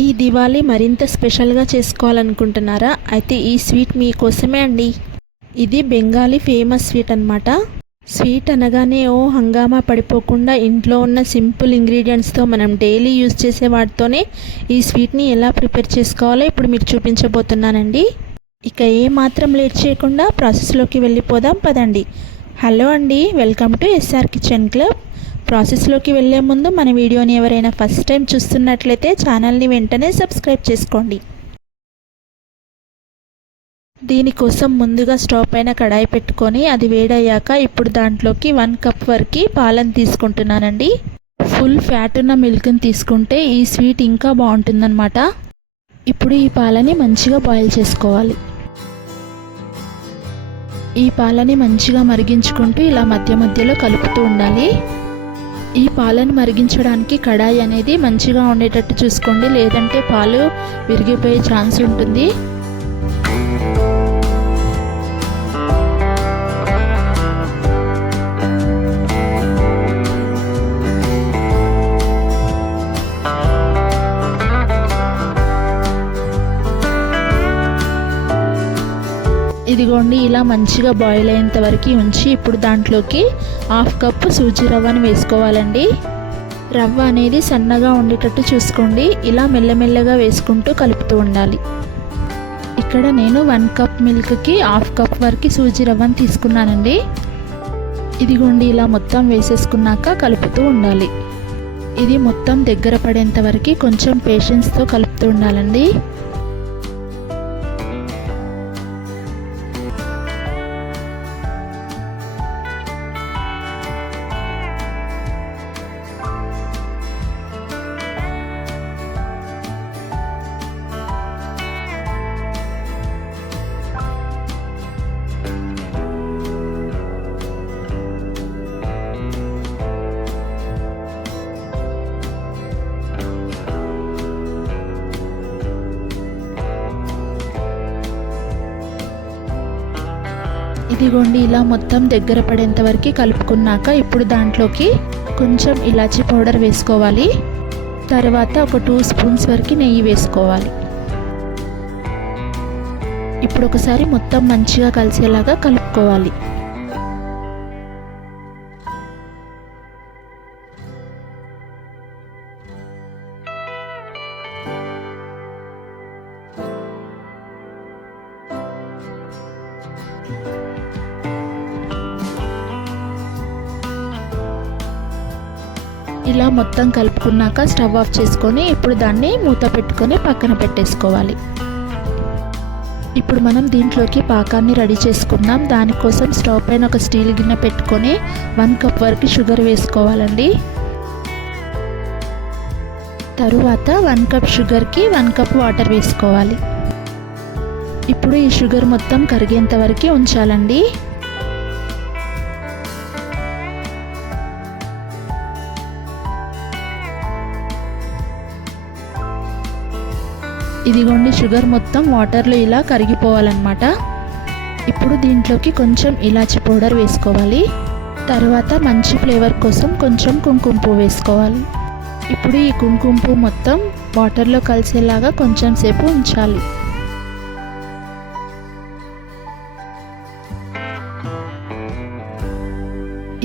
ఈ దివాళీ మరింత స్పెషల్గా చేసుకోవాలనుకుంటున్నారా? అయితే ఈ స్వీట్ మీకోసమే అండి. ఇది బెంగాలీ ఫేమస్ స్వీట్ అనమాట స్వీట్ అనగానే ఓ హంగామా పడిపోకుండా ఇంట్లో ఉన్న సింపుల్ ఇంగ్రీడియంట్స్తో మనం డైలీ యూజ్ చేసే వాటితోనే ఈ స్వీట్ని ఎలా ప్రిపేర్ చేసుకోవాలో ఇప్పుడు మీరు చూపించబోతున్నానండి. ఇక ఏ మాత్రం లేట్ చేయకుండా ప్రాసెస్లోకి వెళ్ళిపోదాం పదండి. హలో అండి welcome to SR kitchen club. ప్రాసెస్లోకి వెళ్ళే ముందు మన వీడియోని ఎవరైనా ఫస్ట్ టైం చూస్తున్నట్లయితే ఛానల్ని వెంటనే సబ్స్క్రైబ్ చేసుకోండి. దీనికోసం ముందుగా స్టవ్ పైన కడాయి పెట్టుకొని అది వేడయ్యాక ఇప్పుడు దాంట్లోకి వన్ కప్ వరకు పాలను తీసుకుంటున్నానండి. ఫుల్ ఫ్యాట్ ఉన్న మిల్క్ని తీసుకుంటే ఈ స్వీట్ ఇంకా బాగుంటుందన్నమాట. ఇప్పుడు ఈ పాలని మంచిగా బాయిల్ చేసుకోవాలి. ఈ పాలని మంచిగా మరిగించుకుంటూ ఇలా మధ్య మధ్యలో కలుపుతూ ఉండాలి. ఈ పాలను మరిగించడానికి కడాయి అనేది మంచిగా ఉండేటట్టు చూసుకోండి. లేదంటే పాలు విరిగిపోయే ఛాన్స్ ఉంటుంది. ఇదిగోండి ఇలా మంచిగా బాయిల్ అయ్యేంత వరకు ఉంచి ఇప్పుడు దాంట్లోకి హాఫ్ కప్పు సూజీ రవ్వను వేసుకోవాలండి. రవ్వ అనేది సన్నగా ఉండేటట్టు చూసుకోండి. ఇలా మెల్లమెల్లగా వేసుకుంటూ కలుపుతూ ఉండాలి. ఇక్కడ నేను వన్ కప్ మిల్క్కి హాఫ్ కప్ వరకు సూజీ రవ్వను తీసుకున్నానండి. ఇదిగోండి ఇలా మొత్తం వేసేసుకున్నాక కలుపుతూ ఉండాలి. ఇది మొత్తం దగ్గర పడేంత వరకు కొంచెం పేషెన్స్తో కలుపుతూ ఉండాలండి. ఇదిగోండి ఇలా మొత్తం దగ్గర పడేంత వరకు కలుపుకున్నాక ఇప్పుడు దాంట్లోకి కొంచెం ఇలాచీ పౌడర్ వేసుకోవాలి. తర్వాత ఒక టూ స్పూన్స్ వరకు నెయ్యి వేసుకోవాలి. ఇప్పుడు ఒకసారి మొత్తం మంచిగా కలిసేలాగా కలుపుకోవాలి. ఇలా మొత్తం కలుపుకున్నాక స్టవ్ ఆఫ్ చేసుకొని ఇప్పుడు దాన్ని మూత పెట్టుకొని పక్కన పెట్టేసుకోవాలి. ఇప్పుడు మనం దీంట్లోకి పాకాన్ని రెడీ చేసుకుందాం. దానికోసం స్టవ్ పైన ఒక స్టీల్ గిన్నె పెట్టుకొని వన్ కప్ వరకు షుగర్ వేసుకోవాలండి. తరువాత వన్ కప్ షుగర్కి వన్ కప్ వాటర్ వేసుకోవాలి. ఇప్పుడు ఈ షుగర్ మొత్తం కరిగేంత వరకు ఉంచాలండి. ఇదిగోండి షుగర్ మొత్తం వాటర్లో ఇలా కరిగిపోవాలన్నమాట. ఇప్పుడు దీంట్లోకి కొంచెం ఇలాచి పౌడర్ వేసుకోవాలి. తర్వాత మంచి ఫ్లేవర్ కోసం కొంచెం కుంకుమ పువ్వు వేసుకోవాలి. ఇప్పుడు ఈ కుంకుమ పువ్వు మొత్తం వాటర్లో కలిసేలాగా కొంచెం సేపు ఉంచాలి.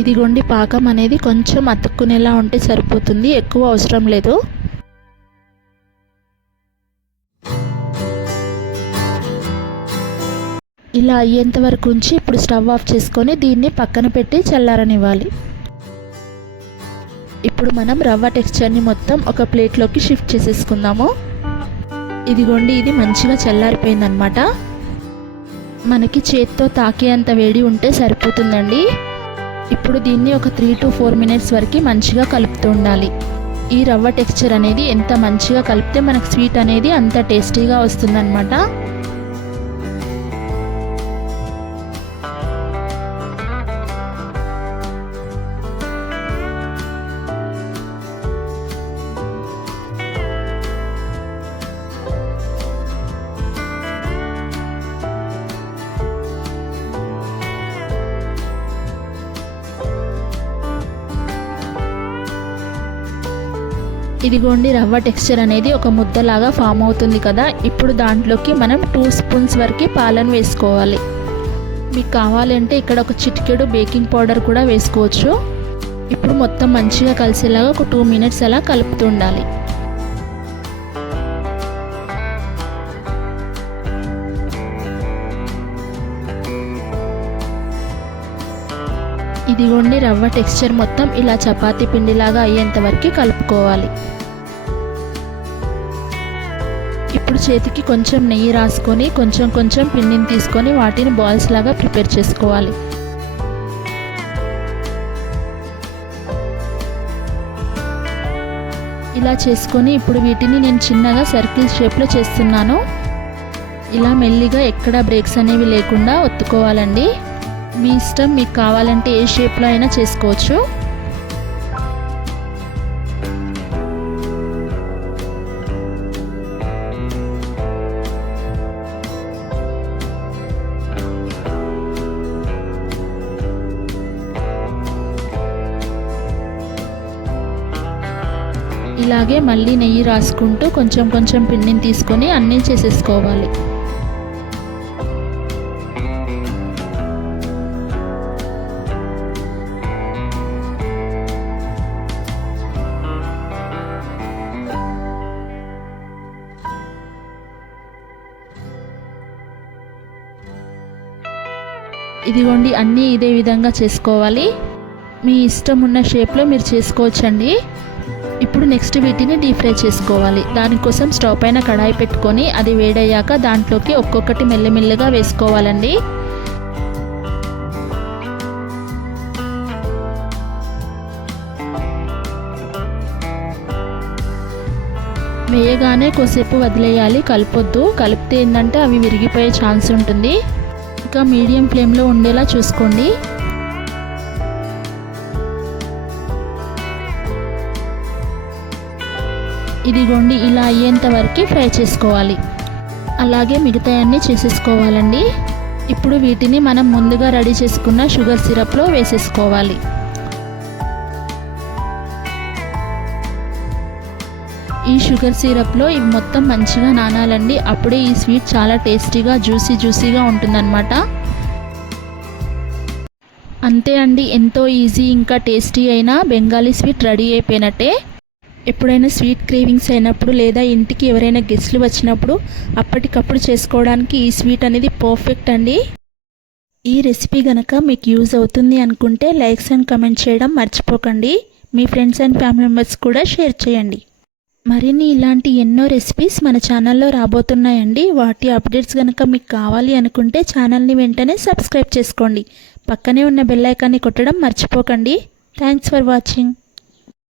ఇదిగోండి పాకం అనేది కొంచెం అతుక్కునేలా ఉంటే సరిపోతుంది. ఎక్కువ అవసరం లేదు. ఇలా అయ్యేంత వరకు ఉంచి ఇప్పుడు స్టవ్ ఆఫ్ చేసుకొని దీన్ని పక్కన పెట్టి చల్లారనివ్వాలి. ఇప్పుడు మనం రవ్వ టెక్స్చర్ని మొత్తం ఒక ప్లేట్లోకి షిఫ్ట్ చేసేసుకుందాము. ఇదిగోండి ఇది మంచిగా చల్లారిపోయిందనమాట మనకి చేత్తో తాకేంత వేడి ఉంటే సరిపోతుందండి. ఇప్పుడు దీన్ని ఒక త్రీ టు ఫోర్ మినిట్స్ వరకు మంచిగా కలుపుతూ ఉండాలి. ఈ రవ్వ టెక్స్చర్ అనేది ఎంత మంచిగా కలిపితే మనకు స్వీట్ అనేది అంత టేస్టీగా వస్తుందన్నమాట. ఇదిగోండి రవ్వ టెక్స్చర్ అనేది ఒక ముద్దలాగా ఫామ్ అవుతుంది కదా. ఇప్పుడు దాంట్లోకి మనం టూ స్పూన్స్ వరకు పాలను వేసుకోవాలి. మీకు కావాలంటే ఇక్కడ ఒక చిటికెడు బేకింగ్ పౌడర్ కూడా వేసుకోవచ్చు. ఇప్పుడు మొత్తం మంచిగా కలిసేలాగా ఒక టూ మినిట్స్ అలా కలుపుతూ ఇదిగోండి రవ్వ టెక్స్చర్ మొత్తం ఇలా చపాతీ పిండిలాగా అయ్యేంత వరకు కలుపుకోవాలి. ఇప్పుడు చేతికి కొంచెం నెయ్యి రాసుకొని కొంచెం కొంచెం పిండిని తీసుకొని వాటిని బాల్స్ లాగా ప్రిపేర్ చేసుకోవాలి. ఇలా చేసుకొని ఇప్పుడు వీటిని నేను చిన్నగా సర్కిల్ షేప్లో చేస్తున్నాను. ఇలా మెల్లిగా ఎక్కడ బ్రేక్స్ అనేవి లేకుండా ఒత్తుకోవాలండి. మీ ఇష్టం మీకు కావాలంటే ఏ షేప్లో అయినా చేసుకోవచ్చు. ఇలాగే మళ్ళీ నెయ్యి రాసుకుంటూ కొంచెం కొంచెం పిండిని తీసుకొని అన్నీ చేసేసుకోవాలి. ఇదిగోండి అన్నీ ఇదే విధంగా చేసుకోవాలి. మీ ఇష్టం ఉన్న షేప్లో మీరు చేసుకోవచ్చండి. ఇప్పుడు నెక్స్ట్ వీటిని డీప్ ఫ్రై చేసుకోవాలి. దానికోసం స్టవ్ పైన కడాయి పెట్టుకొని అది వేడయ్యాక దాంట్లోకి ఒక్కొక్కటి మెల్లమెల్లగా వేసుకోవాలండి. వేయగానే కొద్దిసేపు వదిలేయాలి కలపొద్దు. కలిపితే ఏంటంటే అవి విరిగిపోయే ఛాన్స్ ఉంటుంది. ఇంకా మీడియం ఫ్లేమ్లో ఉండేలా చూసుకోండి. ఇదిగోండి ఇలా అయ్యేంత వరకు ఫ్రై చేసుకోవాలి. అలాగే మిగతాయన్నీ చేసేసుకోవాలండి. ఇప్పుడు వీటిని మనం ముందుగా రెడీ చేసుకున్న షుగర్ సిరప్లో వేసేసుకోవాలి. ఈ షుగర్ సిరప్లో ఇవి మొత్తం మంచిగా నానాలండి. అప్పుడే ఈ స్వీట్ చాలా టేస్టీగా జ్యూసీ జ్యూసీగా ఉంటుందన్నమాట. అంతే అండి. ఎంతో ఈజీ ఇంకా టేస్టీ అయిన బెంగాలీ స్వీట్ రెడీ అయిపోయినట్టే. ఎప్పుడైనా స్వీట్ క్రేవింగ్స్ అయినప్పుడు లేదా ఇంటికి ఎవరైనా గెస్ట్లు వచ్చినప్పుడు అప్పటికప్పుడు చేసుకోవడానికి ఈ స్వీట్ అనేది పర్ఫెక్ట్ అండి. ఈ రెసిపీ గనక మీకు యూజ్ అవుతుంది అనుకుంటే లైక్స్ అండ్ కమెంట్ చేయడం మర్చిపోకండి. మీ ఫ్రెండ్స్ అండ్ ఫ్యామిలీ మెంబర్స్ కూడా షేర్ చేయండి. మరిన్ని ఇలాంటి ఎన్నో రెసిపీస్ మన ఛానల్లో రాబోతున్నాయండి. వాటి అప్డేట్స్ కనుక మీకు కావాలి అనుకుంటే ఛానల్ని వెంటనే సబ్స్క్రైబ్ చేసుకోండి. పక్కనే ఉన్న బెల్ ఐకాన్ని కొట్టడం మర్చిపోకండి. Thanks for watching